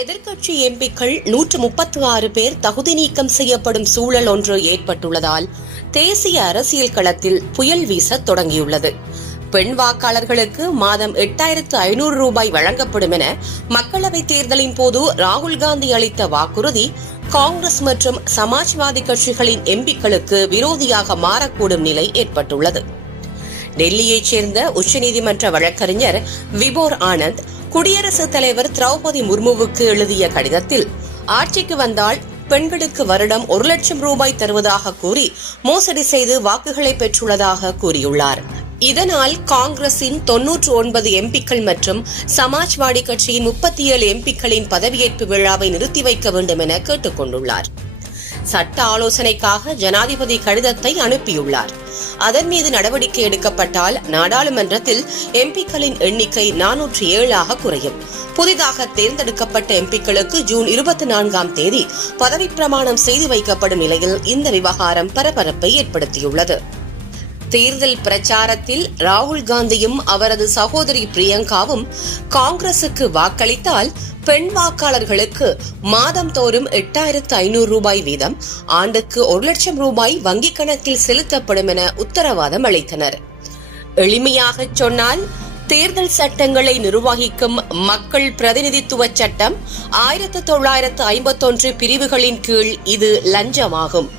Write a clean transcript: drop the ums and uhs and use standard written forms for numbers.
எதிர்க்கட்சி எம்பிக்கள் 136 பேர் தகுதி நீக்கம் செய்யப்படும் சூழல் ஒன்று ஏற்பட்டுள்ளதால் தேசிய அரசியல் களத்தில் புயல் வீச தொடங்கியுள்ளது. பெண் வாக்காளர்களுக்கு மாதம் 8500 ரூபாய் வழங்கப்படும் என மக்களவைத் தேர்தலின் போது ராகுல் காந்தி அளித்த வாக்குறுதி காங்கிரஸ் மற்றும் சமாஜ்வாதி கட்சிகளின் எம்பிக்களுக்கு விரோதியாக மாறக்கூடும் நிலை ஏற்பட்டுள்ளது. டெல்லியைச் சேர்ந்த உச்சநீதிமன்ற வழக்கறிஞர் விபோர் ஆனந்த் குடியரசுத் தலைவர் திரௌபதி முர்முவுக்கு எழுதிய கடிதத்தில் ஆட்சிக்கு வந்தால் பெண்களுக்கு வருடம் 1 லட்சம் ரூபாய் தருவதாக கூறி மோசடி செய்து வாக்குகளை பெற்றுள்ளதாக கூறியுள்ளார். இதனால் காங்கிரசின் 99 எம்பிக்கள் மற்றும் சமாஜ்வாடி கட்சியின் 37 எம்பிக்களின் பதவியேற்பு விழாவை நிறுத்தி வைக்க வேண்டும் என கேட்டுக் கொண்டுள்ளார். சட்ட ஆலோசனைக்காக ஜனாதிபதி கடிதத்தை அனுப்பியுள்ளார். அதன் மீது நடவடிக்கை எடுக்கப்பட்டால் நாடாளுமன்றத்தில் எம்பிக்களின் எண்ணிக்கை 407 குறையும். புதிதாக தேர்ந்தெடுக்கப்பட்ட எம்பிக்களுக்கு ஜூன் 24ஆம் தேதி பதவி பிரமாணம் செய்து வைக்கப்படும் நிலையில் இந்த விவகாரம் பரபரப்பை ஏற்படுத்தியுள்ளது. தேர்தல் பிரச்சாரத்தில் ராகுல் காந்தியும் அவரது சகோதரி பிரியங்காவும் காங்கிரசுக்கு வாக்களித்தால் பெண் வாக்காளர்களுக்கு மாதந்தோறும் 8500 ரூபாய் வீதம், ஆண்டுக்கு 1 லட்சம் ரூபாய் வங்கிக் கணக்கில் செலுத்தப்படும் என உத்தரவாதம் அளித்தனர். எளிமையாக சொன்னால், தேர்தல் சட்டங்களை நிர்வகிக்கும் மக்கள் பிரதிநிதித்துவ சட்டம் 1951 பிரிவுகளின் கீழ் இது லஞ்சமாகும்.